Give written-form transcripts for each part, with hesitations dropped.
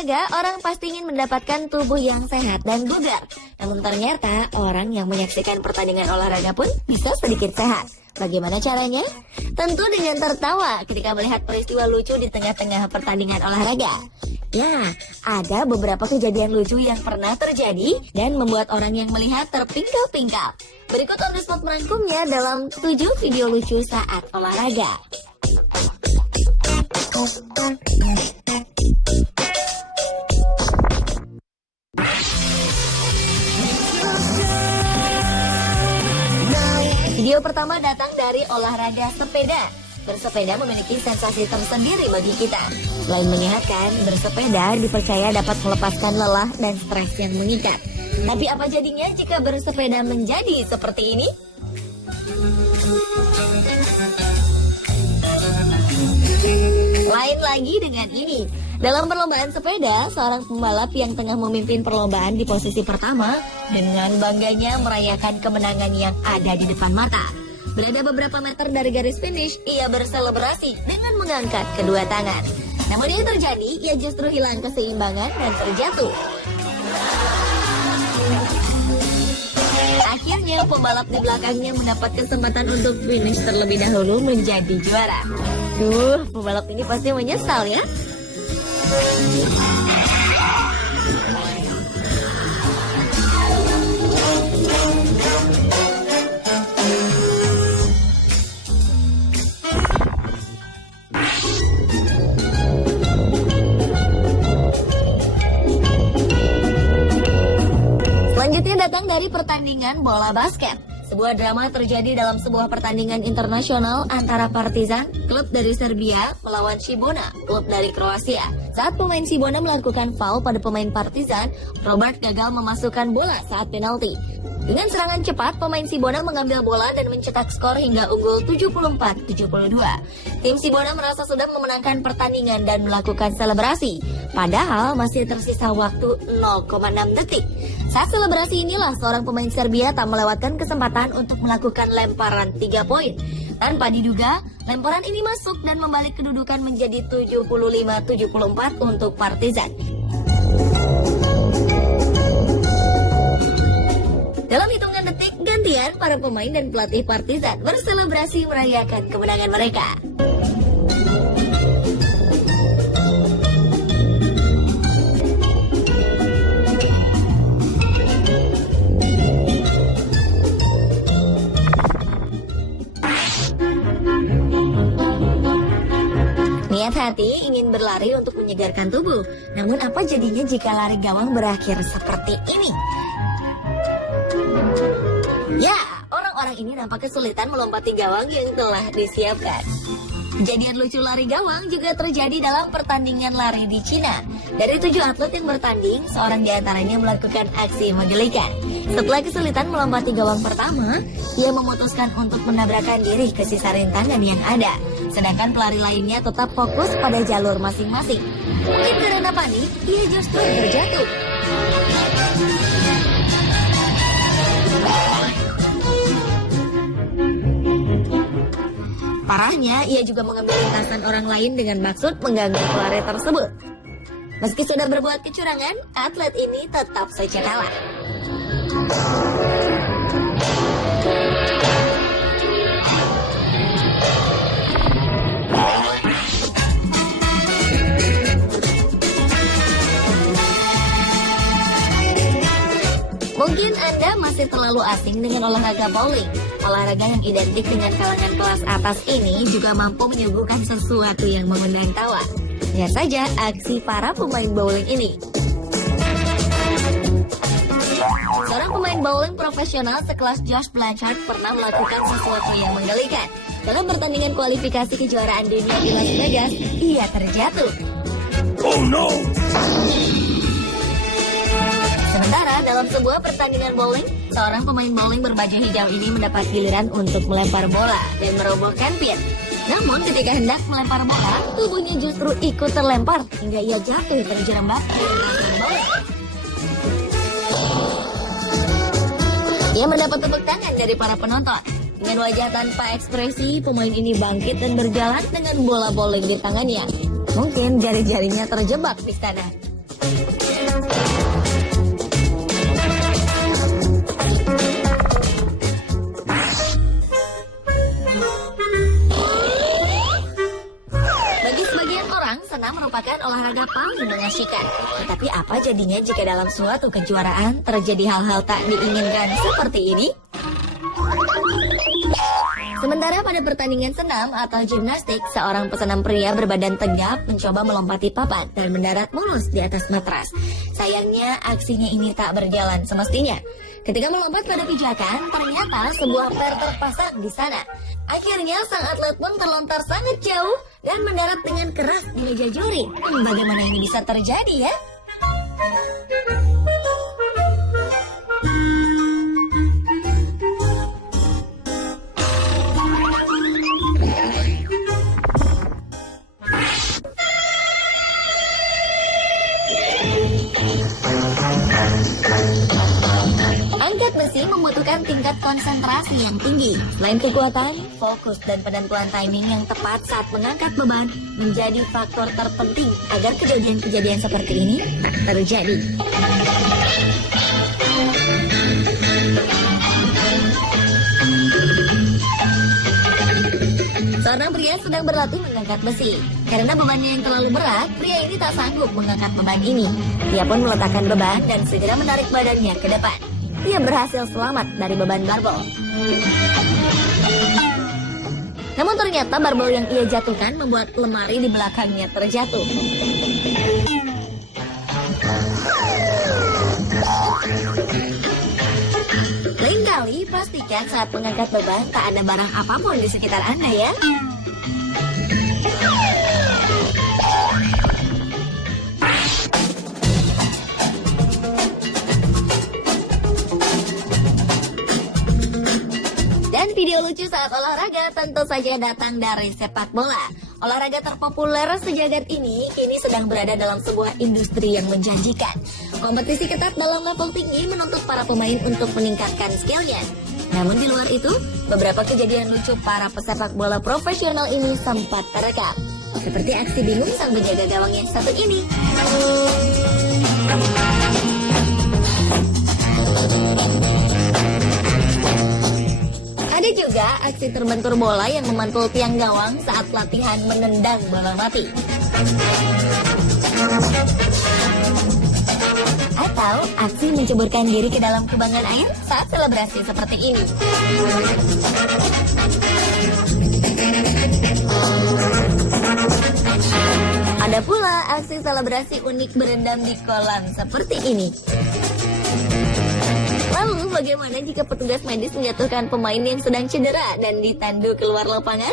olahraga, orang pasti ingin mendapatkan tubuh yang sehat dan bugar. Namun ternyata orang yang menyaksikan pertandingan olahraga pun bisa sedikit sehat. Bagaimana caranya? Tentu dengan tertawa ketika melihat peristiwa lucu di tengah-tengah pertandingan olahraga. Ya, ada beberapa kejadian lucu yang pernah terjadi dan membuat orang yang melihat terpingkal-pingkal. Berikut On The Spot merangkumnya dalam 7 video lucu saat olahraga. Video pertama datang dari olahraga sepeda. Bersepeda memiliki sensasi tersendiri bagi kita. Selain menyehatkan, bersepeda dipercaya dapat melepaskan lelah dan stres yang mengikat. Tapi apa jadinya jika bersepeda menjadi seperti ini? Lain lagi dengan ini. Dalam perlombaan sepeda, seorang pembalap yang tengah memimpin perlombaan di posisi pertama dengan bangganya merayakan kemenangan yang ada di depan mata. Berada beberapa meter dari garis finish, ia berselebrasi dengan mengangkat kedua tangan. Namun yang terjadi, ia justru hilang keseimbangan dan terjatuh. Akhirnya pembalap di belakangnya mendapat kesempatan untuk finish terlebih dahulu menjadi juara. Duh, pembalap ini pasti menyesal ya. Selanjutnya datang dari pertandingan bola basket. Sebuah drama terjadi dalam sebuah pertandingan internasional antara Partizan, klub dari Serbia, melawan Cibona, klub dari Kroasia. Saat pemain Cibona melakukan foul pada pemain Partizan, Robert gagal memasukkan bola saat penalti. Dengan serangan cepat, pemain Cibona mengambil bola dan mencetak skor hingga unggul 74-72. Tim Cibona merasa sudah memenangkan pertandingan dan melakukan selebrasi. Padahal masih tersisa waktu 0,6 detik. Saat selebrasi inilah seorang pemain Serbia tak melewatkan kesempatan untuk melakukan lemparan 3 poin. Tanpa diduga, lemparan ini masuk dan membalik kedudukan menjadi 75-74 untuk Partizan. Dalam hitungan detik, gantian para pemain dan pelatih Partizan berselebrasi merayakan kemenangan mereka. Niat hati ingin berlari untuk menyegarkan tubuh. Namun apa jadinya jika lari gawang berakhir seperti ini? Ya, orang-orang ini nampak kesulitan melompati gawang yang telah disiapkan. Kejadian lucu lari gawang juga terjadi dalam pertandingan lari di Cina. Dari 7 atlet yang bertanding, seorang di antaranya melakukan aksi menggelikan. Setelah kesulitan melompati gawang pertama, ia memutuskan untuk menabrakkan diri ke sisa rintangan yang ada. Sedangkan pelari lainnya tetap fokus pada jalur masing-masing. Mungkin karena panik, ia justru terjatuh. Parahnya, ia juga mengambil lintasan orang lain dengan maksud mengganggu pelari tersebut. Meski sudah berbuat kecurangan, atlet ini tetap saja kalah. Mungkin Anda masih terlalu asing dengan olahraga bowling. Olahraga yang identik dengan kalangan kelas atas ini juga mampu menyuguhkan sesuatu yang mengundang tawa. Lihat saja aksi para pemain bowling ini. Seorang pemain bowling profesional sekelas Josh Blanchard pernah melakukan sesuatu yang menggelikan. Dalam pertandingan kualifikasi kejuaraan dunia di Las Vegas, ia terjatuh. Oh no! Sementara dalam sebuah pertandingan bowling, seorang pemain bowling berbaju hijau ini mendapat giliran untuk melempar bola dan merobohkan pin. Namun ketika hendak melempar bola, tubuhnya justru ikut terlempar hingga ia jatuh terjerembab di lintasan bowling. Ia mendapat tepuk tangan dari para penonton. Dengan wajah tanpa ekspresi, pemain ini bangkit dan berjalan dengan bola bowling di tangannya. Mungkin jari-jarinya terjebak di sana. Bagi sebagian orang, senam merupakan olahraga paling mengasyikan. Tetapi apa jadinya jika dalam suatu kejuaraan terjadi hal-hal tak diinginkan seperti ini? Sementara pada pertandingan senam atau gimnastik, seorang pesenam pria berbadan tegap mencoba melompati papan dan mendarat mulus di atas matras. Sayangnya, aksinya ini tak berjalan semestinya. Ketika melompat pada pijakan, ternyata sebuah per terpasang di sana. Akhirnya, sang atlet pun terlontar sangat jauh dan mendarat dengan keras di meja juri. Bagaimana ini bisa terjadi ya? Angkat besi membutuhkan tingkat konsentrasi yang tinggi. Selain kekuatan, fokus dan penentuan timing yang tepat saat mengangkat beban menjadi faktor terpenting agar kejadian-kejadian seperti ini tak terjadi. Seorang pria sedang berlatih mengangkat besi. Karena bebannya yang terlalu berat, pria ini tak sanggup mengangkat beban ini. Dia pun meletakkan beban dan segera menarik badannya ke depan. Ia berhasil selamat dari beban barbel. Namun ternyata barbel yang ia jatuhkan membuat lemari di belakangnya terjatuh. Lain kali, pastikan saat mengangkat beban tak ada barang apapun di sekitar Anda ya. Dan video lucu saat olahraga tentu saja datang dari sepak bola. Olahraga terpopuler sejagat ini kini sedang berada dalam sebuah industri yang menjanjikan. Kompetisi ketat dalam level tinggi menuntut para pemain untuk meningkatkan skillnya. Namun di luar itu, beberapa kejadian lucu para pesepak bola profesional ini sempat terekam. Seperti aksi bingung sang penjaga gawang yang satu ini. Ada juga aksi terbentur bola yang memantul tiang gawang saat latihan menendang bola mati. Atau aksi menceburkan diri ke dalam kubangan air saat selebrasi seperti ini. Ada pula aksi selebrasi unik berendam di kolam seperti ini. Lalu bagaimana jika petugas medis menjatuhkan pemain yang sedang cedera dan ditandu keluar lapangan?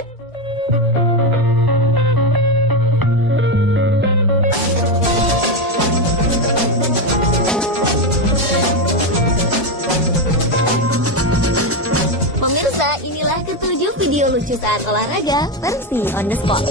Pemirsa, inilah ketujuh video lucu saat olahraga versi on the spot.